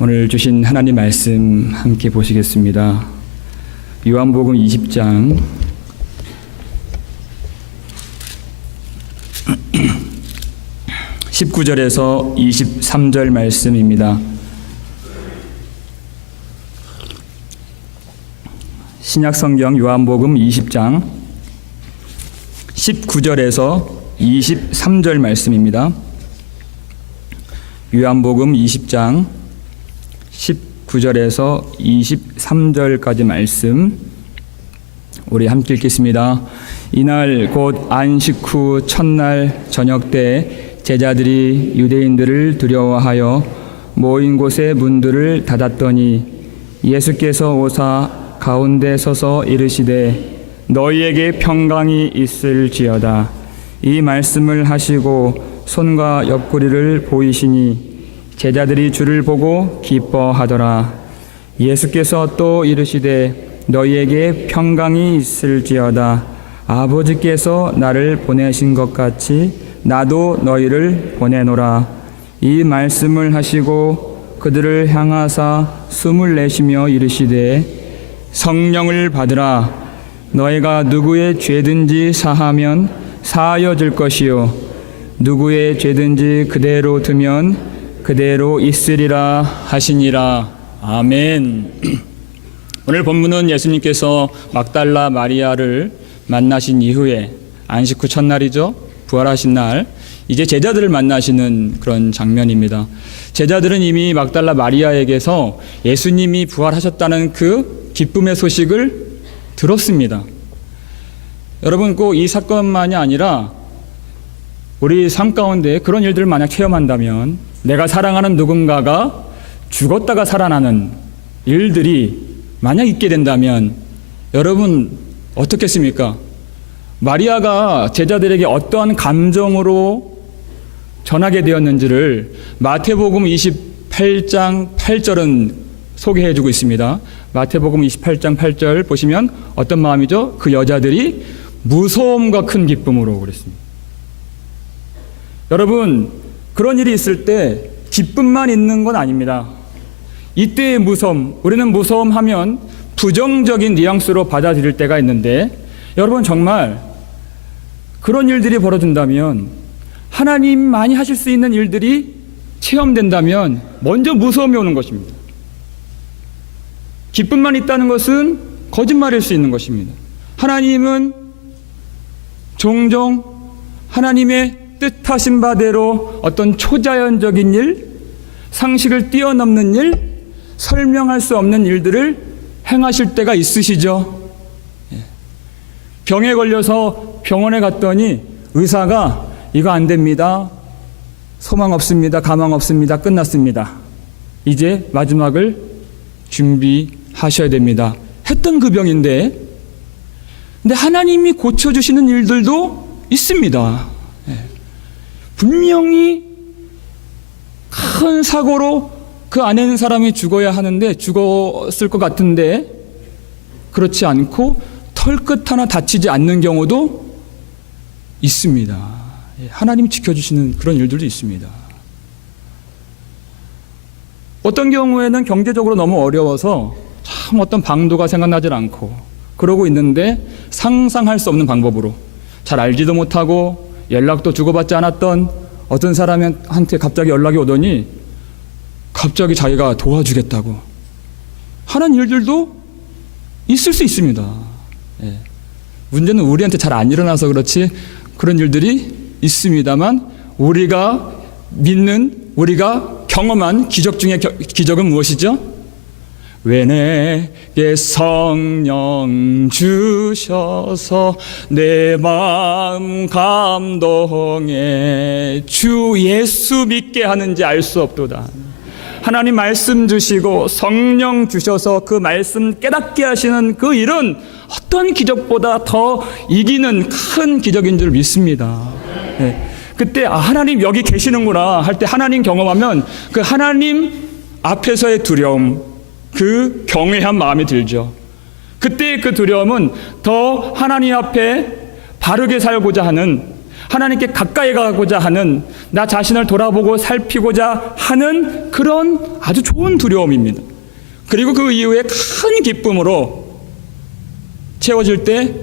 오늘 주신 하나님 말씀 함께 보시겠습니다. 요한복음 20장 19절에서 23절 말씀입니다. 신약성경 요한복음 20장 19절에서 23절 말씀입니다. 요한복음 20장 19절에서 23절까지 말씀 우리 함께 읽겠습니다. 이날 곧 안식 후 첫날 저녁 때 제자들이 유대인들을 두려워하여 모인 곳의 문들을 닫았더니 예수께서 오사 가운데 서서 이르시되 너희에게 평강이 있을지어다. 이 말씀을 하시고 손과 옆구리를 보이시니 제자들이 주를 보고 기뻐하더라. 예수께서 또 이르시되 너희에게 평강이 있을지어다. 아버지께서 나를 보내신 것 같이 나도 너희를 보내노라. 이 말씀을 하시고 그들을 향하사 숨을 내쉬며 이르시되 성령을 받으라. 너희가 누구의 죄든지 사하면 사하여 줄 것이요 누구의 죄든지 그대로 두면 그대로 있으리라 하시니라. 아멘. 오늘 본문은 예수님께서 막달라 마리아를 만나신 이후에 안식 후 첫날이죠. 부활하신 날 이제 제자들을 만나시는 그런 장면입니다. 제자들은 이미 막달라 마리아에게서 예수님이 부활하셨다는 그 기쁨의 소식을 들었습니다. 여러분 꼭 이 사건만이 아니라 우리 삶 가운데 그런 일들을 만약 체험한다면 내가 사랑하는 누군가가 죽었다가 살아나는 일들이 만약 있게 된다면 여러분 어떻겠습니까? 마리아가 제자들에게 어떠한 감정으로 전하게 되었는지를 마태복음 28장 8절은 소개해주고 있습니다. 마태복음 28장 8절 보시면 어떤 마음이죠? 그 여자들이 무서움과 큰 기쁨으로 그랬습니다. 여러분 그런 일이 있을 때 기쁨만 있는 건 아닙니다. 이때의 무서움, 우리는 무서움 하면 부정적인 뉘앙스로 받아들일 때가 있는데 여러분 정말 그런 일들이 벌어진다면 하나님만이 하실 수 있는 일들이 체험된다면 먼저 무서움이 오는 것입니다. 기쁨만 있다는 것은 거짓말일 수 있는 것입니다. 하나님은 종종 하나님의 뜻하신 바대로 어떤 초자연적인 일, 상식을 뛰어넘는 일, 설명할 수 없는 일들을 행하실 때가 있으시죠. 병에 걸려서 병원에 갔더니 의사가 이거 안 됩니다. 소망 없습니다. 가망 없습니다. 끝났습니다. 이제 마지막을 준비하셔야 됩니다. 했던 그 병인데 근데 하나님이 고쳐주시는 일들도 있습니다. 분명히 큰 사고로 그 안에 있는 사람이 죽어야 하는데 죽었을 것 같은데 그렇지 않고 털끝 하나 다치지 않는 경우도 있습니다. 하나님이 지켜주시는 그런 일들도 있습니다. 어떤 경우에는 경제적으로 너무 어려워서 참 어떤 방도가 생각나질 않고 그러고 있는데 상상할 수 없는 방법으로 잘 알지도 못하고 연락도 주고받지 않았던 어떤 사람한테 갑자기 연락이 오더니 갑자기 자기가 도와주겠다고 하는 일들도 있을 수 있습니다. 문제는 우리한테 잘 안 일어나서 그렇지 그런 일들이 있습니다만 우리가 믿는 우리가 경험한 기적 중에 기적은 무엇이죠? 왜 내게 성령 주셔서 내 마음 감동해 주 예수 믿게 하는지 알 수 없도다. 하나님 말씀 주시고 성령 주셔서 그 말씀 깨닫게 하시는 그 일은 어떤 기적보다 더 이기는 큰 기적인 줄 믿습니다. 그때 하나님 여기 계시는구나 할 때 하나님 경험하면 그 하나님 앞에서의 두려움 그 경외한 마음이 들죠. 그때 그 두려움은 더 하나님 앞에 바르게 살고자 하는 하나님께 가까이 가고자 하는, 나 자신을 돌아보고 살피고자 하는 그런 아주 좋은 두려움입니다. 그리고 그 이후에 큰 기쁨으로 채워질 때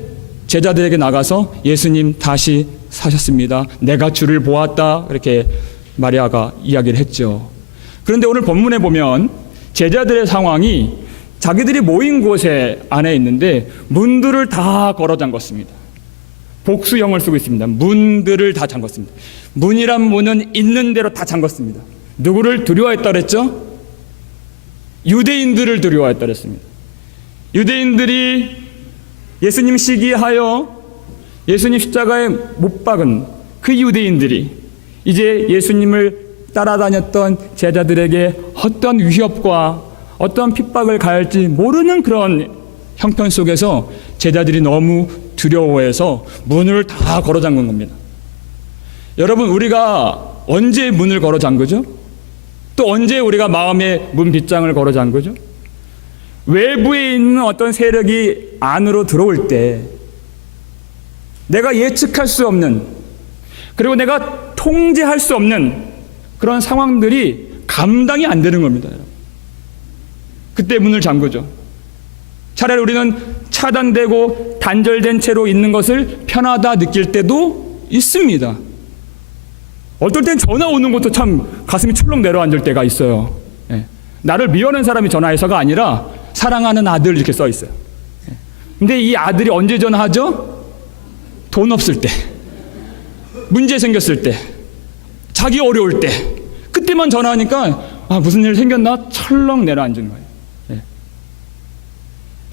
제자들에게 나가서 예수님 다시 사셨습니다. 내가 주를 보았다. 이렇게 마리아가 이야기를 했죠. 그런데 오늘 본문에 보면 제자들의 상황이 자기들이 모인 곳에 안에 있는데 문들을 다 걸어 잠궜습니다. 복수형을 쓰고 있습니다. 문들을 다 잠궜습니다. 문이란 문은 있는 대로 다 잠궜습니다. 누구를 두려워했다 그랬죠? 유대인들을 두려워했다 그랬습니다. 유대인들이 예수님 시기하여 예수님 십자가에 못 박은 그 유대인들이 이제 예수님을 따라다녔던 제자들에게 어떤 위협과 어떤 핍박을 가할지 모르는 그런 형편 속에서 제자들이 너무 두려워해서 문을 다 걸어 잠근 겁니다. 여러분, 우리가 언제 문을 걸어 잠그죠? 또 언제 우리가 마음의 문 빗장을 걸어 잠그죠? 외부에 있는 어떤 세력이 안으로 들어올 때 내가 예측할 수 없는, 그리고 내가 통제할 수 없는 그런 상황들이 감당이 안 되는 겁니다. 그때 문을 잠그죠. 차라리 우리는 차단되고 단절된 채로 있는 것을 편하다 느낄 때도 있습니다. 어떨 땐 전화 오는 것도 참 가슴이 철렁 내려앉을 때가 있어요. 나를 미워하는 사람이 전화해서가 아니라 사랑하는 아들 이렇게 써 있어요. 근데 이 아들이 언제 전화하죠? 돈 없을 때, 문제 생겼을 때, 자기 어려울 때, 그때만 전화하니까 무슨 일 생겼나? 철렁 내려앉은 거예요.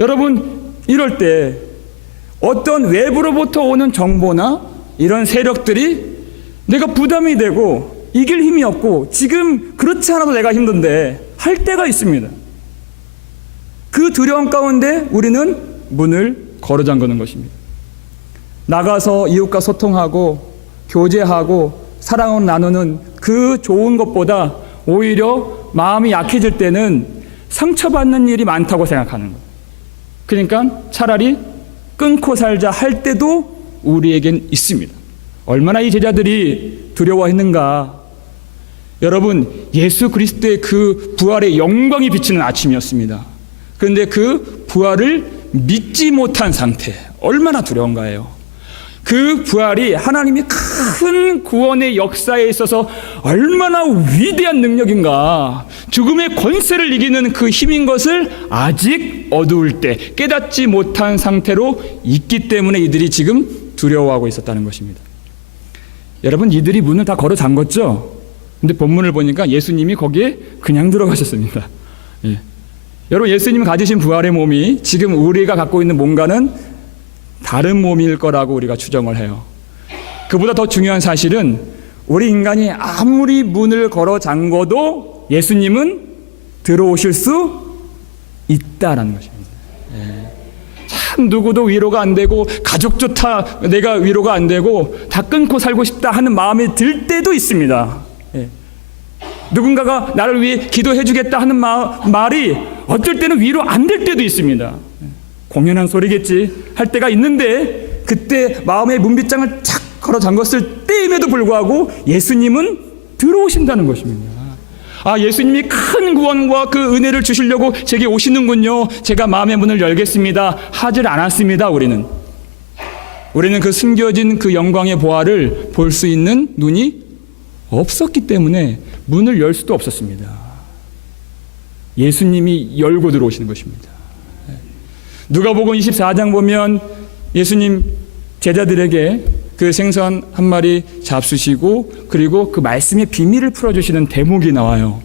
여러분, 이럴 때 어떤 외부로부터 오는 정보나 이런 세력들이 내가 부담이 되고 이길 힘이 없고 지금 그렇지 않아도 내가 힘든데 할 때가 있습니다. 그 두려움 가운데 우리는 문을 걸어 잠그는 것입니다. 나가서 이웃과 소통하고 교제하고 사랑을 나누는 그 좋은 것보다 오히려 마음이 약해질 때는 상처받는 일이 많다고 생각하는 거예요. 그러니까 차라리 끊고 살자 할 때도 우리에겐 있습니다. 얼마나 이 제자들이 두려워했는가. 여러분, 예수 그리스도의 그 부활의 영광이 비치는 아침이었습니다. 그런데 그 부활을 믿지 못한 상태, 얼마나 두려운가요? 그 부활이 하나님이 큰 구원의 역사에 있어서 얼마나 위대한 능력인가, 죽음의 권세를 이기는 그 힘인 것을 아직 어두울 때 깨닫지 못한 상태로 있기 때문에 이들이 지금 두려워하고 있었다는 것입니다. 여러분, 이들이 문을 다 걸어 잠궜죠? 근데 본문을 보니까 예수님이 거기에 그냥 들어가셨습니다. 여러분, 예수님이 가지신 부활의 몸이 지금 우리가 갖고 있는 몸과는 다른 몸일 거라고 우리가 추정을 해요. 그보다 더 중요한 사실은 우리 인간이 아무리 문을 걸어 잠궈도 예수님은 들어오실 수 있다라는 것입니다. 참 누구도 위로가 안 되고 가족조차 내가 위로가 안 되고 다 끊고 살고 싶다 하는 마음이 들 때도 있습니다. 누군가가 나를 위해 기도해 주겠다 하는 말이 어떨 때는 위로 안 될 때도 있습니다. 공연한 소리겠지 할 때가 있는데 그때 마음의 문빗장을 착 걸어 잠궜을 때임에도 불구하고 예수님은 들어오신다는 것입니다. 예수님이 큰 구원과 그 은혜를 주시려고 제게 오시는군요. 제가 마음의 문을 열겠습니다 하질 않았습니다. 우리는 그 숨겨진 그 영광의 보화를 볼 수 있는 눈이 없었기 때문에 문을 열 수도 없었습니다. 예수님이 열고 들어오시는 것입니다. 누가복음 24장 보면 예수님 제자들에게 그 생선 한 마리 잡수시고 그리고 그 말씀의 비밀을 풀어주시는 대목이 나와요.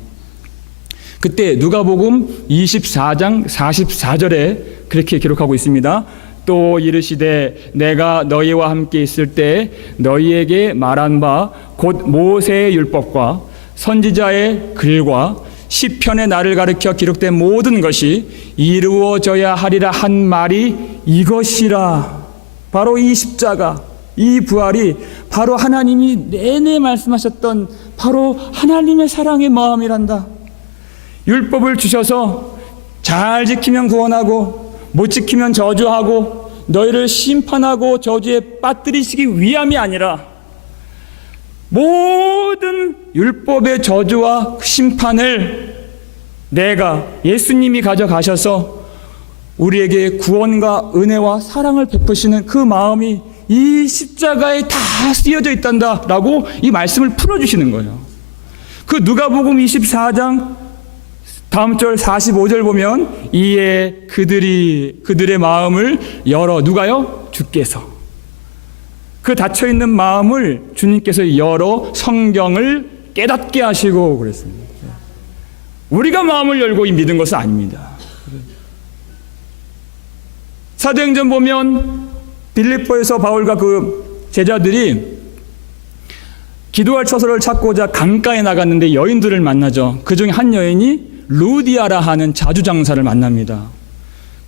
그때 누가복음 24장 44절에 그렇게 기록하고 있습니다. 또 이르시되 내가 너희와 함께 있을 때 너희에게 말한 바 곧 모세의 율법과 선지자의 글과 시편의 나를 가리켜 기록된 모든 것이 이루어져야 하리라 한 말이 이것이라. 바로 이 십자가, 이 부활이 바로 하나님이 내내 말씀하셨던 바로 하나님의 사랑의 마음이란다. 율법을 주셔서 잘 지키면 구원하고 못 지키면 저주하고 너희를 심판하고 저주에 빠뜨리시기 위함이 아니라 모든 율법의 저주와 심판을 내가 예수님이 가져가셔서 우리에게 구원과 은혜와 사랑을 베푸시는 그 마음이 이 십자가에 다 쓰여져 있단다라고 이 말씀을 풀어주시는 거예요. 그 누가복음 24장 다음 절 45절 보면 이에 그들의 마음을 열어 누가요? 주께서 그 닫혀있는 마음을 주님께서 열어 성경을 깨닫게 하시고 그랬습니다. 우리가 마음을 열고 믿은 것은 아닙니다. 사도행전 보면 빌립보에서 바울과 그 제자들이 기도할 처소를 찾고자 강가에 나갔는데 여인들을 만나죠. 그 중에 한 여인이 루디아라 하는 자주장사를 만납니다.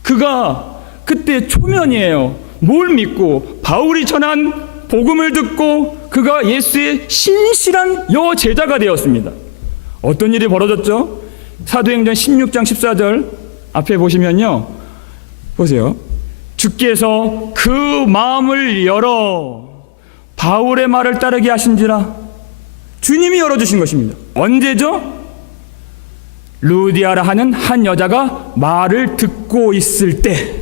그가 그때 초면이에요. 뭘 믿고 바울이 전한 복음을 듣고 그가 예수의 신실한 여제자가 되었습니다. 어떤 일이 벌어졌죠? 사도행전 16장 14절 앞에 보시면요. 보세요. 주께서 그 마음을 열어 바울의 말을 따르게 하신지라. 주님이 열어주신 것입니다. 언제죠? 루디아라 하는 한 여자가 말을 듣고 있을 때,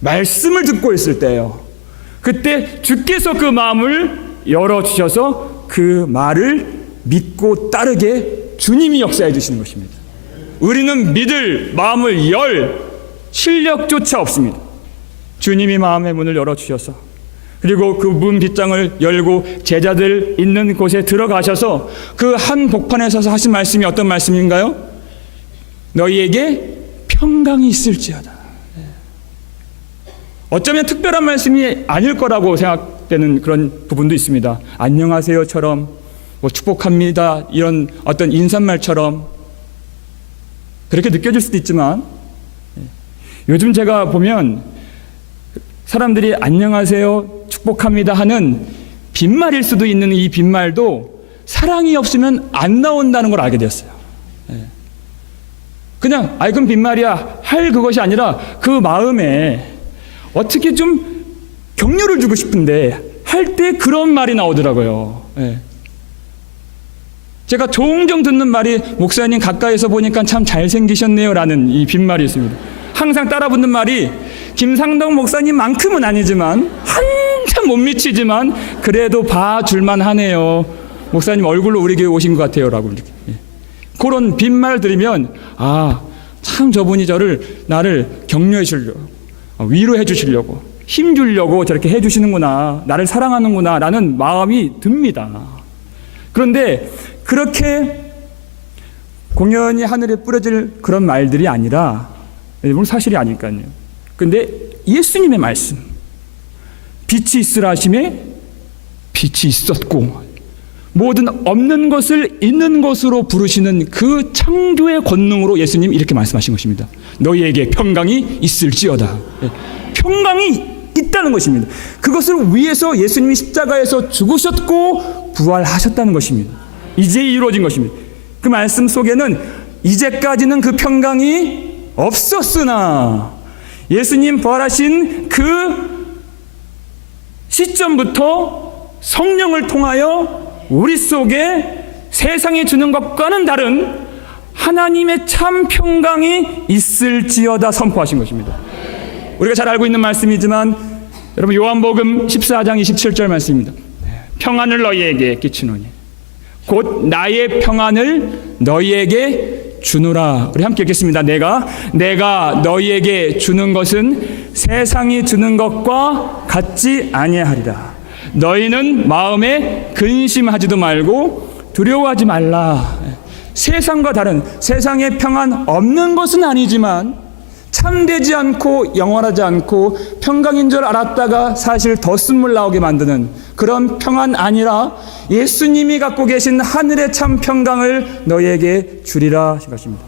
말씀을 듣고 있을 때요. 그때 주께서 그 마음을 열어주셔서 그 말을 믿고 따르게 주님이 역사해 주시는 것입니다. 우리는 믿을 마음을 열 실력조차 없습니다. 주님이 마음의 문을 열어주셔서 그리고 그 문 빗장을 열고 제자들 있는 곳에 들어가셔서 그 한 복판에 서서 하신 말씀이 어떤 말씀인가요? 너희에게 평강이 있을지어다. 어쩌면 특별한 말씀이 아닐 거라고 생각되는 그런 부분도 있습니다. 안녕하세요처럼 뭐 축복합니다 이런 어떤 인사말처럼 그렇게 느껴질 수도 있지만 요즘 제가 보면 사람들이 안녕하세요 축복합니다 하는 빈말일 수도 있는 이 빈말도 사랑이 없으면 안 나온다는 걸 알게 되었어요. 그냥 그럼 빈말이야 할 그것이 아니라 그 마음에 어떻게 좀 격려를 주고 싶은데 할 때 그런 말이 나오더라고요. 제가 종종 듣는 말이 목사님 가까이서 보니까 참 잘생기셨네요 라는 이 빈말이 있습니다. 항상 따라붙는 말이 김상덕 목사님만큼은 아니지만 한참 못 미치지만 그래도 봐줄만 하네요. 목사님 얼굴로 우리 교회 오신 것 같아요 라고 이렇게. 그런 빈말 들으면 참 저분이 나를 격려해 주려고 위로해 주시려고 힘 주려고 저렇게 해 주시는구나, 나를 사랑하는구나 라는 마음이 듭니다. 그런데 그렇게 공연히 하늘에 뿌려질 그런 말들이 아니라 물론 사실이 아닐까요. 그런데 예수님의 말씀 빛이 있으라 하심에 빛이 있었고 모든 없는 것을 있는 것으로 부르시는 그 창조의 권능으로 예수님 이렇게 말씀하신 것입니다. 너희에게 평강이 있을지어다. 평강이 있다는 것입니다. 그것을 위해서 예수님이 십자가에서 죽으셨고 부활하셨다는 것입니다. 이제 이루어진 것입니다. 그 말씀 속에는 이제까지는 그 평강이 없었으나 예수님 부활하신 그 시점부터 성령을 통하여 우리 속에 세상이 주는 것과는 다른 하나님의 참 평강이 있을지어다 선포하신 것입니다. 우리가 잘 알고 있는 말씀이지만 여러분 요한복음 14장 27절 말씀입니다. 평안을 너희에게 끼치노니 곧 나의 평안을 너희에게 주노라. 우리 함께 읽겠습니다. 내가 너희에게 주는 것은 세상이 주는 것과 같지 아니하리라. 너희는 마음에 근심하지도 말고 두려워하지 말라. 세상과 다른 세상에 평안 없는 것은 아니지만 참되지 않고 영원하지 않고 평강인 줄 알았다가 사실 더 쓴물 나오게 만드는 그런 평안 아니라 예수님이 갖고 계신 하늘의 참 평강을 너희에게 주리라 하신 것입니다.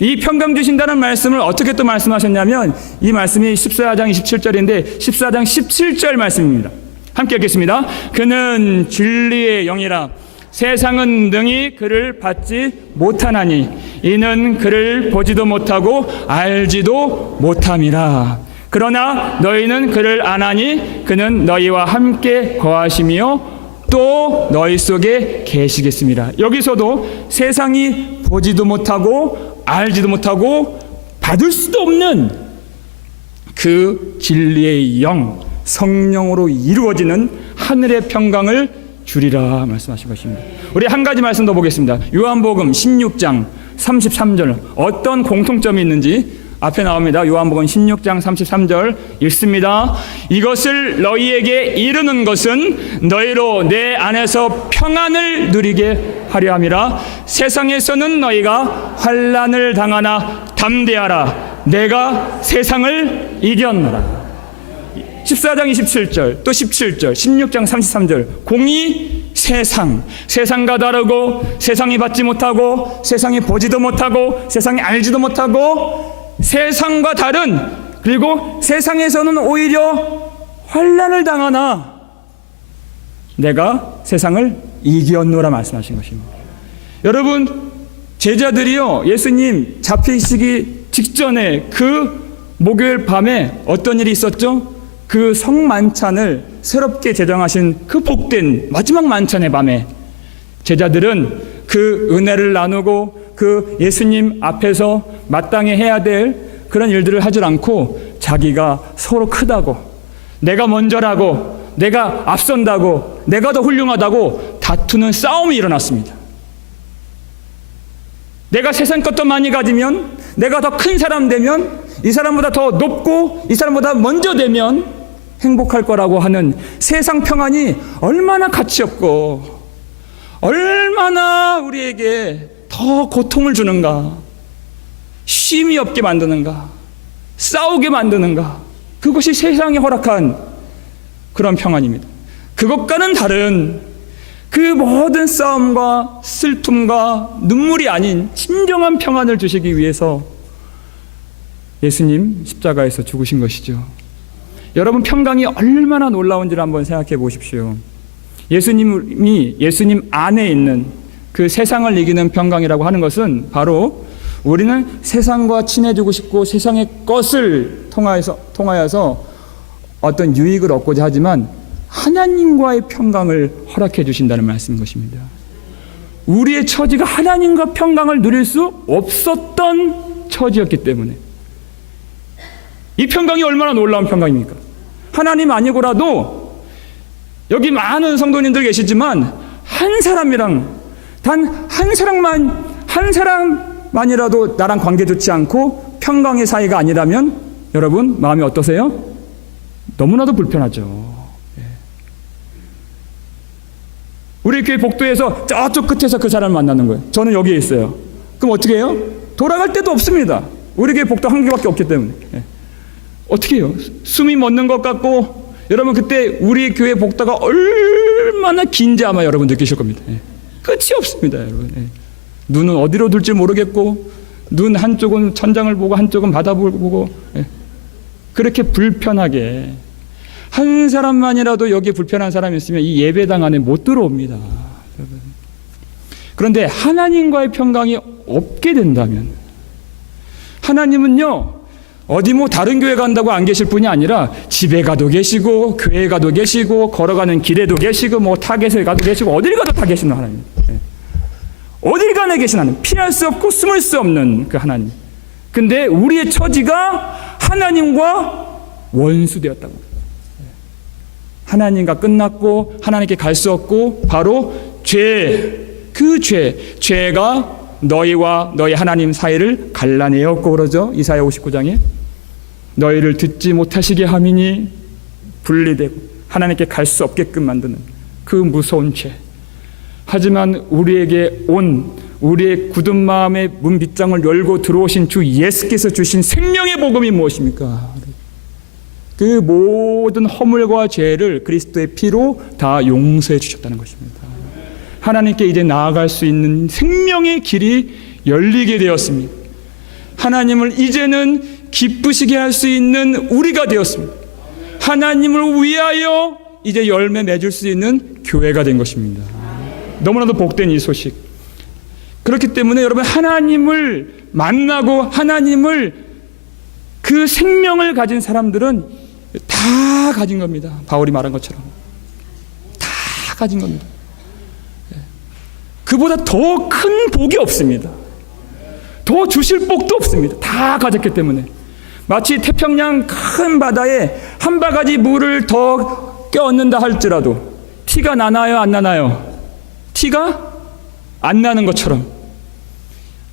이 평강 주신다는 말씀을 어떻게 또 말씀하셨냐면 이 말씀이 14장 27절인데 14장 17절 말씀입니다. 함께 읽겠습니다. 그는 진리의 영이라 세상은 능히 그를 받지 못하나니 이는 그를 보지도 못하고 알지도 못함이라. 그러나 너희는 그를 아나니 그는 너희와 함께 거하시며 또 너희 속에 계시겠습니다. 여기서도 세상이 보지도 못하고 알지도 못하고 받을 수도 없는 그 진리의 영, 성령으로 이루어지는 하늘의 평강을 주리라 말씀하신 것입니다. 우리 한 가지 말씀 더 보겠습니다. 요한복음 16장 33절 어떤 공통점이 있는지 앞에 나옵니다. 요한복음 16장 33절 읽습니다. 이것을 너희에게 이르는 것은 너희로 내 안에서 평안을 누리게 하려 함이라. 세상에서는 너희가 환난을 당하나 담대하라. 내가 세상을 이겼노라. 14장 27절 또 17절 16장 33절 공의 세상과 다르고 세상이 받지 못하고 세상이 보지도 못하고 세상이 알지도 못하고 세상과 다른, 그리고 세상에서는 오히려 환난을 당하나 내가 세상을 이겼노라 말씀하신 것입니다. 여러분, 제자들이요 예수님 잡히시기 직전에 그 목요일 밤에 어떤 일이 있었죠? 그 성만찬을 새롭게 제정하신 그 복된 마지막 만찬의 밤에 제자들은 그 은혜를 나누고 그 예수님 앞에서 마땅히 해야 될 그런 일들을 하지 않고 자기가 서로 크다고, 내가 먼저라고, 내가 앞선다고, 내가 더 훌륭하다고 다투는 싸움이 일어났습니다. 내가 세상 것도 많이 가지면, 내가 더 큰 사람 되면, 이 사람보다 더 높고 이 사람보다 먼저 되면 행복할 거라고 하는 세상 평안이 얼마나 가치 없고 얼마나 우리에게 더 고통을 주는가, 쉼이 없게 만드는가, 싸우게 만드는가. 그것이 세상이 허락한 그런 평안입니다. 그것과는 다른 그 모든 싸움과 슬픔과 눈물이 아닌 진정한 평안을 주시기 위해서 예수님 십자가에서 죽으신 것이죠. 여러분, 평강이 얼마나 놀라운지를 한번 생각해 보십시오. 예수님 안에 있는 그 세상을 이기는 평강이라고 하는 것은 바로 우리는 세상과 친해지고 싶고 세상의 것을 통하여서 어떤 유익을 얻고자 하지만 하나님과의 평강을 허락해 주신다는 말씀인 것입니다. 우리의 처지가 하나님과 평강을 누릴 수 없었던 처지였기 때문에 이 평강이 얼마나 놀라운 평강입니까? 하나님 아니고라도 여기 많은 성도님들 계시지만 한 사람이랑 단 한 사람만이라도 나랑 관계 좋지 않고 평강의 사이가 아니라면 여러분 마음이 어떠세요? 너무나도 불편하죠. 우리 교회 복도에서 저쪽 끝에서 그 사람을 만나는 거예요. 저는 여기에 있어요. 그럼 어떻게 해요? 돌아갈 데도 없습니다. 우리 교회 복도 한 개밖에 없기 때문에. 어떻게 해요? 숨이 멎는 것 같고, 여러분 그때 우리 교회 복도가 얼마나 긴지 아마 여러분 느끼실 겁니다. 끝이 없습니다, 여러분. 눈은 어디로 둘지 모르겠고, 눈 한쪽은 천장을 보고 한쪽은 바닥을 보고, 그렇게 불편하게 한 사람만이라도 여기 불편한 사람이 있으면 이 예배당 안에 못 들어옵니다. 여러분. 그런데 하나님과의 평강이 없게 된다면, 하나님은요 어디 뭐 다른 교회 간다고 안 계실 분이 아니라 집에 가도 계시고 교회에 가도 계시고 걸어가는 길에도 계시고 뭐 타겟에 가도 계시고 어딜 가도 다 계시는 하나님. 어딜 가나 계신 하나님. 피할 수 없고 숨을 수 없는 그 하나님. 근데 우리의 처지가 하나님과 원수되었다고. 하나님과 끝났고 하나님께 갈 수 없고 바로 죄가 너희와 너희 하나님 사이를 갈라내었고 그러죠. 이사야 59장에 너희를 듣지 못하시게 함이니 분리되고 하나님께 갈 수 없게끔 만드는 그 무서운 죄. 하지만 우리에게 우리의 굳은 마음의 문빗장을 열고 들어오신 주 예수께서 주신 생명의 복음이 무엇입니까? 그 모든 허물과 죄를 그리스도의 피로 다 용서해 주셨다는 것입니다. 하나님께 이제 나아갈 수 있는 생명의 길이 열리게 되었습니다. 하나님을 이제는 기쁘시게 할 수 있는 우리가 되었습니다. 하나님을 위하여 이제 열매 맺을 수 있는 교회가 된 것입니다. 너무나도 복된 이 소식. 그렇기 때문에 여러분, 하나님을 만나고 하나님을 그 생명을 가진 사람들은 다 가진 겁니다. 바울이 말한 것처럼 다 가진 겁니다. 그보다 더 큰 복이 없습니다. 더 주실 복도 없습니다. 다 가졌기 때문에. 마치 태평양 큰 바다에 한 바가지 물을 더 껴얹는다 할지라도 티가 나나요, 안 나나요? 티가 안 나는 것처럼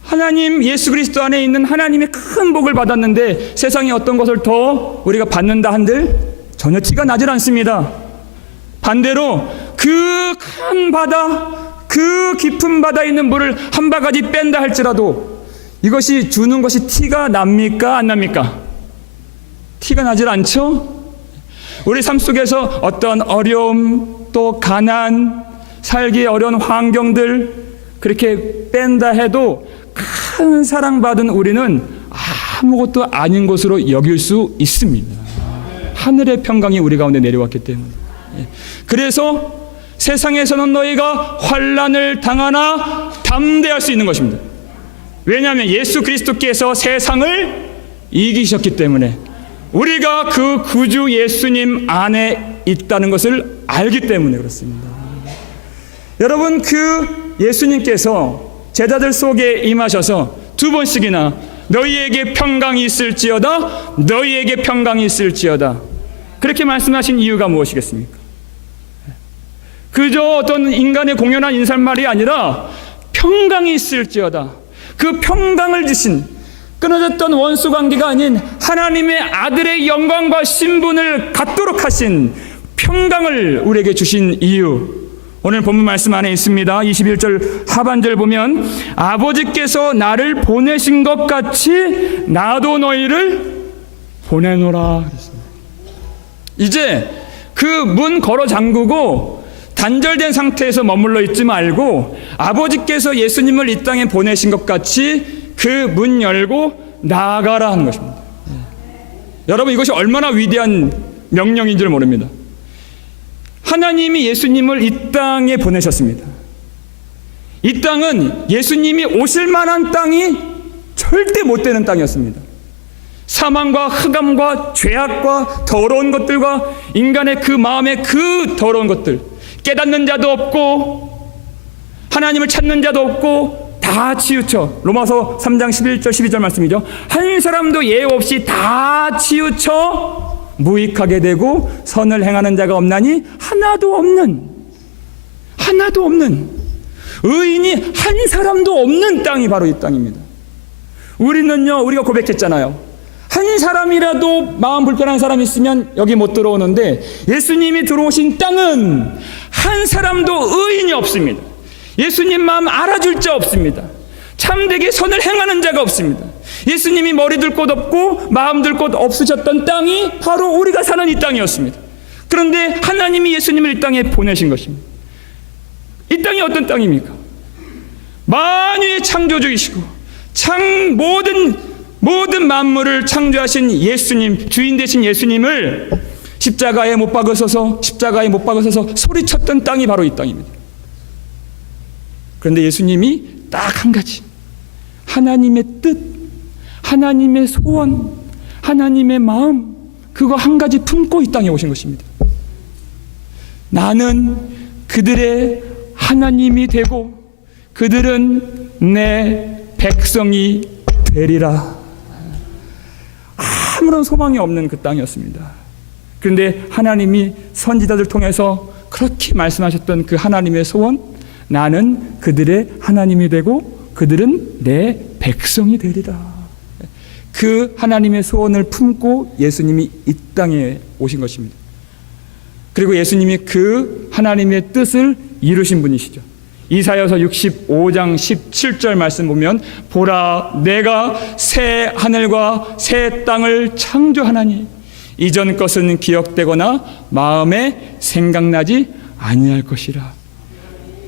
하나님 예수 그리스도 안에 있는 하나님의 큰 복을 받았는데 세상에 어떤 것을 더 우리가 받는다 한들 전혀 티가 나질 않습니다. 반대로 그 큰 바다, 그 깊은 바다에 있는 물을 한 바가지 뺀다 할지라도 이것이 주는 것이 티가 납니까, 안 납니까? 티가 나질 않죠? 우리 삶 속에서 어떤 어려움, 또 가난, 살기 어려운 환경들 그렇게 뺀다 해도 큰 사랑받은 우리는 아무것도 아닌 것으로 여길 수 있습니다. 하늘의 평강이 우리 가운데 내려왔기 때문에. 그래서 세상에서는 너희가 환난을 당하나 담대할 수 있는 것입니다. 왜냐하면 예수 그리스도께서 세상을 이기셨기 때문에 우리가 그 구주 예수님 안에 있다는 것을 알기 때문에 그렇습니다. 여러분, 그 예수님께서 제자들 속에 임하셔서 두 번씩이나 너희에게 평강이 있을지어다, 너희에게 평강이 있을지어다 그렇게 말씀하신 이유가 무엇이겠습니까? 그저 어떤 인간의 공연한 인사말이 아니라 평강이 있을지어다, 그 평강을 주신 끊어졌던 원수 관계가 아닌 하나님의 아들의 영광과 신분을 갖도록 하신 평강을 우리에게 주신 이유, 오늘 본문 말씀 안에 있습니다. 21절 하반절 보면 아버지께서 나를 보내신 것 같이 나도 너희를 보내노라 그랬습니다. 이제 그 문 걸어 잠그고 단절된 상태에서 머물러 있지 말고 아버지께서 예수님을 이 땅에 보내신 것 같이 그 문 열고 나아가라 하는 것입니다. 여러분, 이것이 얼마나 위대한 명령인 줄 모릅니다. 하나님이 예수님을 이 땅에 보내셨습니다. 이 땅은 예수님이 오실 만한 땅이 절대 못 되는 땅이었습니다. 사망과 흑암과 죄악과 더러운 것들과 인간의 그 마음의 그 더러운 것들, 깨닫는 자도 없고 하나님을 찾는 자도 없고 다 치우쳐, 로마서 3장 11절 12절 말씀이죠. 한 사람도 예외 없이 다 치우쳐 무익하게 되고 선을 행하는 자가 없나니 하나도 없는 의인이 한 사람도 없는 땅이 바로 이 땅입니다. 우리는요, 우리가 고백했잖아요. 한 사람이라도 마음 불편한 사람이 있으면 여기 못 들어오는데 예수님이 들어오신 땅은 한 사람도 의인이 없습니다. 예수님 마음 알아줄 자 없습니다. 참되게 선을 행하는 자가 없습니다. 예수님이 머리 들 곳 없고 마음 들 곳 없으셨던 땅이 바로 우리가 사는 이 땅이었습니다. 그런데 하나님이 예수님을 이 땅에 보내신 것입니다. 이 땅이 어떤 땅입니까? 만유의 창조주이시고 모든 만물을 창조하신 예수님, 주인 되신 예수님을 십자가에 못 박으셔서 소리쳤던 땅이 바로 이 땅입니다. 그런데 예수님이 딱 한 가지, 하나님의 뜻, 하나님의 소원, 하나님의 마음, 그거 한 가지 품고 이 땅에 오신 것입니다. 나는 그들의 하나님이 되고 그들은 내 백성이 되리라. 아무런 소망이 없는 그 땅이었습니다. 그런데 하나님이 선지자들 통해서 그렇게 말씀하셨던 그 하나님의 소원, 나는 그들의 하나님이 되고 그들은 내 백성이 되리라. 그 하나님의 소원을 품고 예수님이 이 땅에 오신 것입니다. 그리고 예수님이 그 하나님의 뜻을 이루신 분이시죠. 이사야서 65장 17절 말씀 보면 보라, 내가 새 하늘과 새 땅을 창조하나니 이전 것은 기억되거나 마음에 생각나지 아니할 것이라.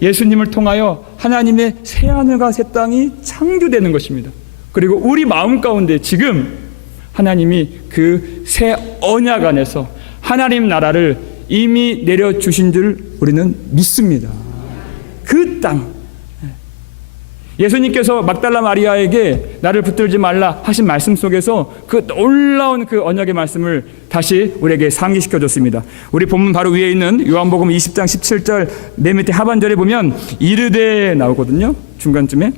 예수님을 통하여 하나님의 새 하늘과 새 땅이 창조되는 것입니다. 그리고 우리 마음 가운데 지금 하나님이 그 새 언약 안에서 하나님 나라를 이미 내려주신 줄 우리는 믿습니다. 그 땅, 예수님께서 막달라 마리아에게 나를 붙들지 말라 하신 말씀 속에서 그 놀라운 그 언약의 말씀을 다시 우리에게 상기시켜줬습니다. 우리 본문 바로 위에 있는 요한복음 20장 17절 맨 밑에 하반절에 보면 이르되 나오거든요. 중간쯤에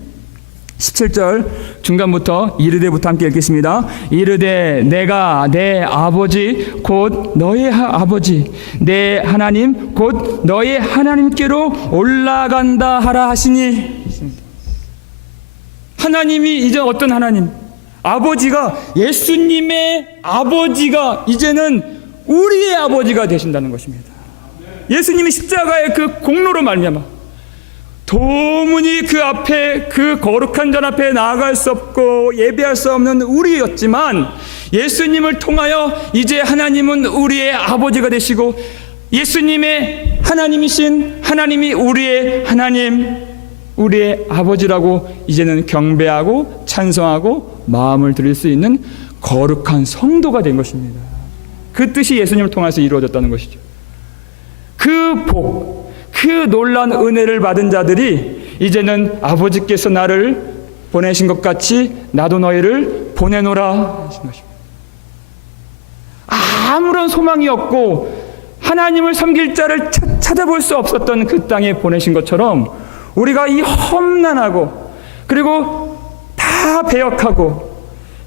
17절 중간부터 이르되부터 함께 읽겠습니다. 이르되 내가 내 아버지 곧 너의 아버지 내 하나님 곧 너의 하나님께로 올라간다 하라 하시니. 하나님이 이제 어떤 하나님? 아버지가, 예수님의 아버지가 이제는 우리의 아버지가 되신다는 것입니다. 예수님이 십자가의 그 공로로 말미암아 도무지 그 앞에, 그 거룩한 전 앞에 나아갈 수 없고 예배할 수 없는 우리였지만 예수님을 통하여 이제 하나님은 우리의 아버지가 되시고 예수님의 하나님이신 하나님이 우리의 하나님, 우리의 아버지라고 이제는 경배하고 찬송하고 마음을 드릴 수 있는 거룩한 성도가 된 것입니다. 그 뜻이 예수님을 통해서 이루어졌다는 것이죠. 그 복, 그 놀라운 은혜를 받은 자들이 이제는 아버지께서 나를 보내신 것 같이 나도 너희를 보내노라 하신 것입니다. 아무런 소망이 없고 하나님을 섬길 자를 찾아볼 수 없었던 그 땅에 보내신 것처럼 우리가 이 험난하고 그리고 다 배역하고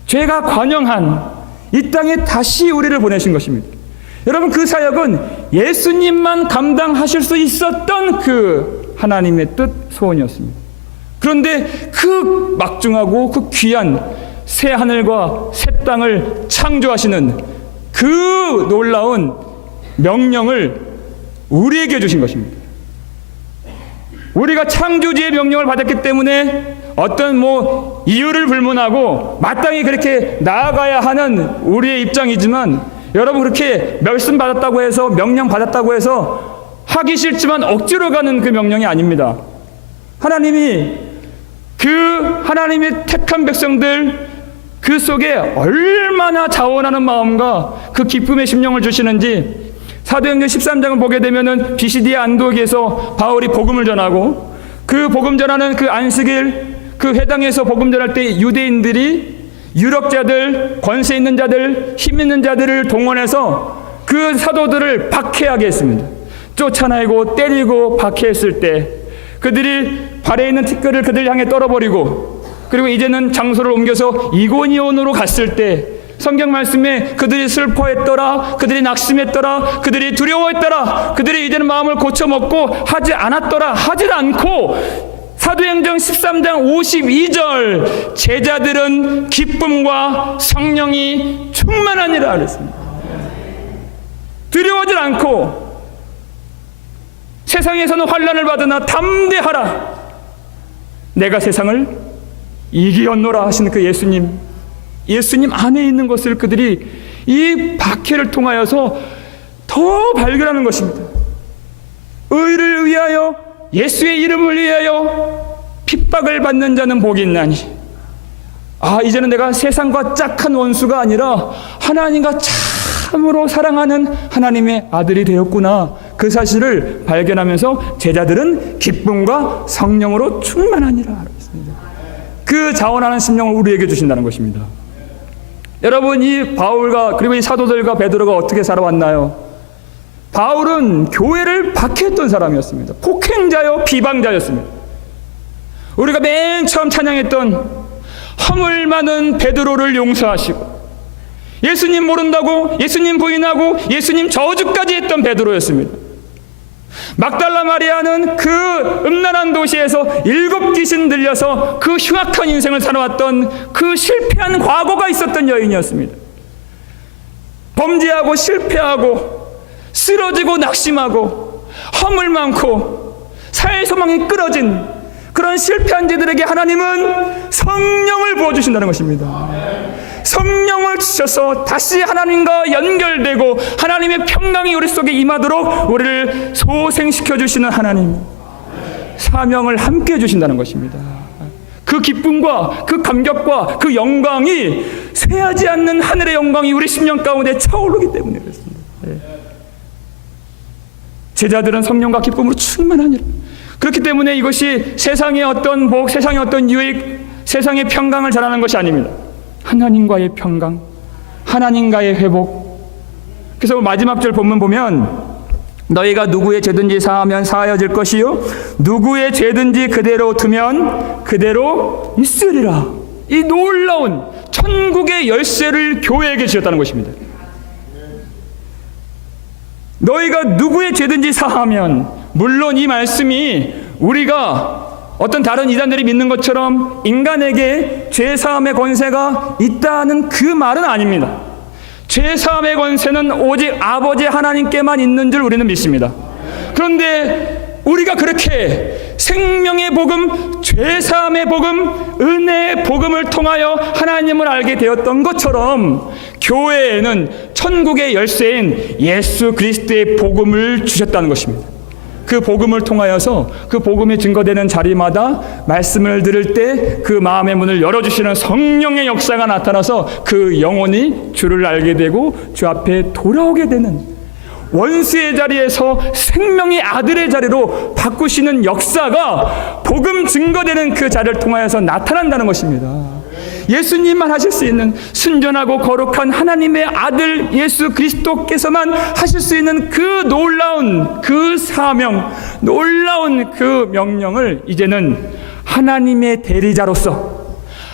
죄가 관영한 이 땅에 다시 우리를 보내신 것입니다. 여러분, 그 사역은 예수님만 감당하실 수 있었던 그 하나님의 뜻, 소원이었습니다. 그런데 그 막중하고 그 귀한 새 하늘과 새 땅을 창조하시는 그 놀라운 명령을 우리에게 주신 것입니다. 우리가 창조주의 명령을 받았기 때문에 어떤 이유를 불문하고 마땅히 그렇게 나아가야 하는 우리의 입장이지만, 여러분, 그렇게 말씀 받았다고 해서, 명령 받았다고 해서 하기 싫지만 억지로 가는 그 명령이 아닙니다. 하나님이 그 하나님의 택한 백성들 그 속에 얼마나 자원하는 마음과 그 기쁨의 심령을 주시는지 사도행전 13장을 보게 되면은 비시디아 안독에서 바울이 복음을 전하고, 그 복음 전하는 그 안식일 그 회당에서 복음 전할 때 유대인들이 유력자들, 권세 있는 자들, 힘 있는 자들을 동원해서 그 사도들을 박해하게 했습니다. 쫓아내고 때리고 박해했을 때 그들이 발에 있는 티끌을 그들 향해 떨어버리고, 그리고 이제는 장소를 옮겨서 이고니온으로 갔을 때 성경 말씀에 그들이 슬퍼했더라, 그들이 낙심했더라, 그들이 두려워했더라, 그들이 이제는 마음을 고쳐먹고 하지 않았더라 하질 않고, 사도행전 13장 52절 제자들은 기쁨과 성령이 충만하니라 그랬습니다. 두려워하지 않고 세상에서는 환난을 받으나 담대하라, 내가 세상을 이기었노라 하시는 그 예수님 안에 있는 것을 그들이 이 박해를 통하여서 더 발견하는 것입니다. 의를 위하여, 예수의 이름을 위하여 핍박을 받는 자는 복이 있나니, 이제는 내가 세상과 짝한 원수가 아니라 하나님과 참으로 사랑하는 하나님의 아들이 되었구나, 그 사실을 발견하면서 제자들은 기쁨과 성령으로 충만하니라. 그 자원하는 심령을 우리에게 주신다는 것입니다. 여러분, 이 바울과 그리고 이 사도들과 베드로가 어떻게 살아왔나요? 바울은 교회를 박해했던 사람이었습니다. 폭행자요, 비방자였습니다. 우리가 맨 처음 찬양했던 허물 많은 베드로를 용서하시고, 예수님 모른다고 예수님 부인하고 예수님 저주까지 했던 베드로였습니다. 막달라 마리아는 그 음란한 도시에서 7 귀신 들려서 그 흉악한 인생을 살아왔던 그 실패한 과거가 있었던 여인이었습니다. 범죄하고 실패하고 쓰러지고 낙심하고 허물 많고 사회 소망이 끊어진 그런 실패한 자들에게 하나님은 성령을 부어주신다는 것입니다. 성령을 주셔서 다시 하나님과 연결되고 하나님의 평강이 우리 속에 임하도록 우리를 소생시켜 주시는 하나님, 사명을 함께 해주신다는 것입니다. 그 기쁨과 그 감격과 그 영광이 쇠하지 않는 하늘의 영광이 우리 심령 가운데 차오르기 때문에 그렇습니다. 제자들은 성령과 기쁨으로 충만하니라. 그렇기 때문에 이것이 세상의 어떤 복, 세상의 어떤 유익, 세상의 평강을 전하는 것이 아닙니다. 하나님과의 평강, 하나님과의 회복, 그래서 마지막 절 본문 보면 너희가 누구의 죄든지 사하면 사하여질 것이요 누구의 죄든지 그대로 두면 그대로 있으리라. 이 놀라운 천국의 열쇠를 교회에게 주셨다는 것입니다. 너희가 누구의 죄든지 사하면, 물론 이 말씀이 우리가 어떤 다른 이단들이 믿는 것처럼 인간에게 죄사함의 권세가 있다는 그 말은 아닙니다. 죄사함의 권세는 오직 아버지 하나님께만 있는 줄 우리는 믿습니다. 그런데 우리가 그렇게 생명의 복음, 죄사함의 복음, 은혜의 복음을 통하여 하나님을 알게 되었던 것처럼 교회에는 천국의 열쇠인 예수 그리스도의 복음을 주셨다는 것입니다. 그 복음을 통하여서 그 복음이 증거되는 자리마다 말씀을 들을 때 그 마음의 문을 열어주시는 성령의 역사가 나타나서 그 영혼이 주를 알게 되고 주 앞에 돌아오게 되는, 원수의 자리에서 생명의 아들의 자리로 바꾸시는 역사가 복음 증거되는 그 자리를 통하여서 나타난다는 것입니다. 예수님만 하실 수 있는, 순전하고 거룩한 하나님의 아들 예수 그리스도께서만 하실 수 있는 그 놀라운 그 사명, 놀라운 그 명령을 이제는 하나님의 대리자로서,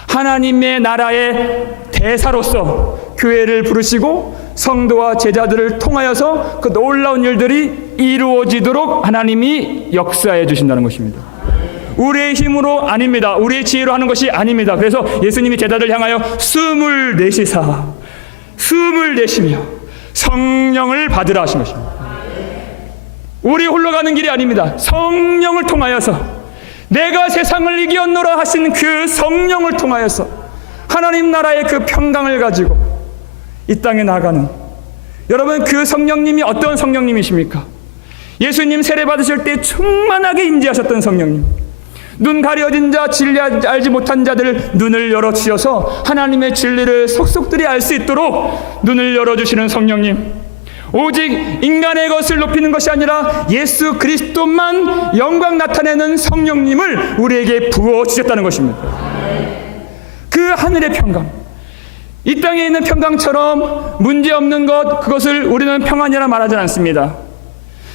하나님의 나라의 대사로서 교회를 부르시고 성도와 제자들을 통하여서 그 놀라운 일들이 이루어지도록 하나님이 역사해 주신다는 것입니다. 우리의 힘으로 아닙니다. 우리의 지혜로 하는 것이 아닙니다. 그래서 예수님이 제자들 향하여 숨을 내쉬사, 숨을 내쉬며 성령을 받으라 하신 것입니다. 우리 홀로 가는 길이 아닙니다. 성령을 통하여서, 내가 세상을 이기었노라 하신 그 성령을 통하여서 하나님 나라의 그 평강을 가지고 이 땅에 나가는, 여러분 그 성령님이 어떤 성령님이십니까? 예수님 세례 받으실 때 충만하게 임재하셨던 성령님, 눈 가려진 자, 진리 알지 못한 자들 눈을 열어주셔서 하나님의 진리를 속속들이 알 수 있도록 눈을 열어주시는 성령님, 오직 인간의 것을 높이는 것이 아니라 예수 그리스도만 영광 나타내는 성령님을 우리에게 부어주셨다는 것입니다. 그 하늘의 평강, 이 땅에 있는 평강처럼 문제없는 것, 그것을 우리는 평안이라 말하지 않습니다.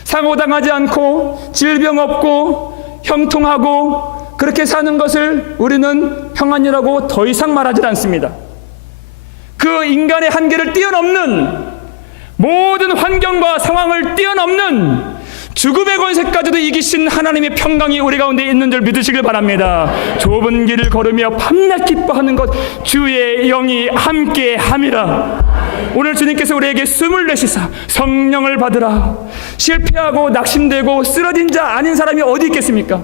사고당하지 않고 질병 없고 형통하고 그렇게 사는 것을 우리는 평안이라고 더 이상 말하지 않습니다. 그 인간의 한계를 뛰어넘는, 모든 환경과 상황을 뛰어넘는 죽음의 권세까지도 이기신 하나님의 평강이 우리 가운데 있는 줄 믿으시길 바랍니다. 좁은 길을 걸으며 밤낮 기뻐하는 것 주의 영이 함께 함이라. 오늘 주님께서 우리에게 숨을 내쉬사 성령을 받으라. 실패하고 낙심되고 쓰러진 자 아닌 사람이 어디 있겠습니까?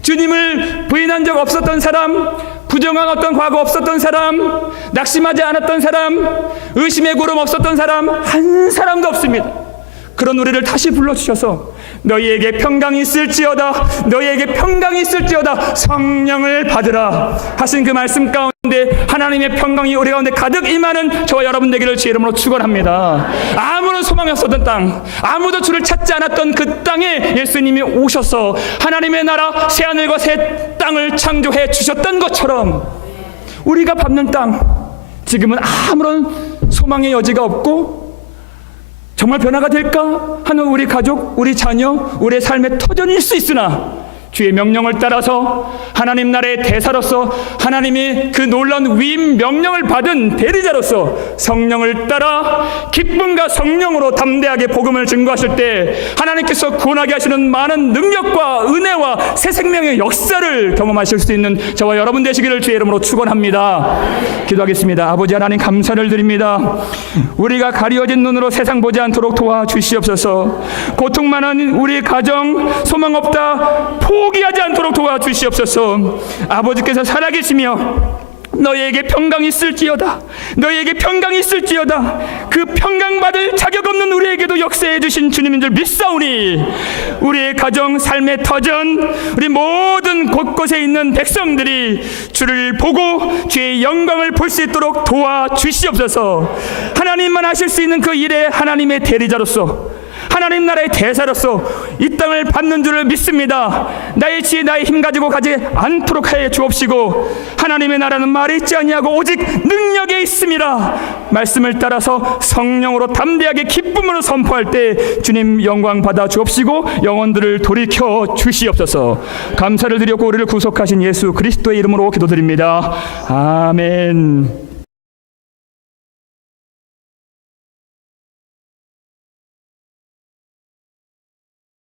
주님을 부인한 적 없었던 사람, 부정한 어떤 과거 없었던 사람, 낙심하지 않았던 사람, 의심의 구름 없었던 사람 한 사람도 없습니다. 그런 우리를 다시 불러주셔서 너희에게 평강이 있을지어다, 너희에게 평강이 있을지어다, 성령을 받으라 하신 그 말씀 가운데 하나님의 평강이 우리 가운데 가득 임하는 저와 여러분 되기를 주의 이름으로 축원합니다. 아무런 소망이 없었던 땅, 아무도 주를 찾지 않았던 그 땅에 예수님이 오셔서 하나님의 나라 새하늘과 새 땅을 창조해 주셨던 것처럼 우리가 밟는 땅, 지금은 아무런 소망의 여지가 없고 정말 변화가 될까 하는 우리 가족, 우리 자녀, 우리의 삶의 터전일 수 있으나 주의 명령을 따라서 하나님 나라의 대사로서 하나님이 그 놀라운 위임 명령을 받은 대리자로서 성령을 따라 기쁨과 성령으로 담대하게 복음을 증거하실 때 하나님께서 구원하게 하시는 많은 능력과 은혜와 새 생명의 역사를 경험하실 수 있는 저와 여러분 되시기를 주의 이름으로 축원합니다. 기도하겠습니다. 아버지 하나님 감사를 드립니다. 우리가 가리워진 눈으로 세상 보지 않도록 도와주시옵소서. 고통 많은 우리 가정 소망 없다 포기하지 않도록 도와주시옵소서. 아버지께서 살아계시며 너희에게 평강이 있을지어다, 너희에게 평강이 있을지어다, 그 평강받을 자격 없는 우리에게도 역사해 주신 주님인 줄 믿사오니 우리의 가정, 삶의 터전, 우리 모든 곳곳에 있는 백성들이 주를 보고 주의 영광을 볼 수 있도록 도와주시옵소서. 하나님만 하실 수 있는 그 일에 하나님의 대리자로서, 하나님 나라의 대사로서 이 땅을 받는 줄을 믿습니다. 나의 지혜 나의 힘 가지고 가지 않도록 하여 주옵시고 하나님의 나라는 말에 있지 아니하고 오직 능력에 있음이라 말씀을 따라서 성령으로 담대하게 기쁨으로 선포할 때 주님 영광 받아 주옵시고 영혼들을 돌이켜 주시옵소서. 감사를 드렸고 우리를 구속하신 예수 그리스도의 이름으로 기도드립니다. 아멘.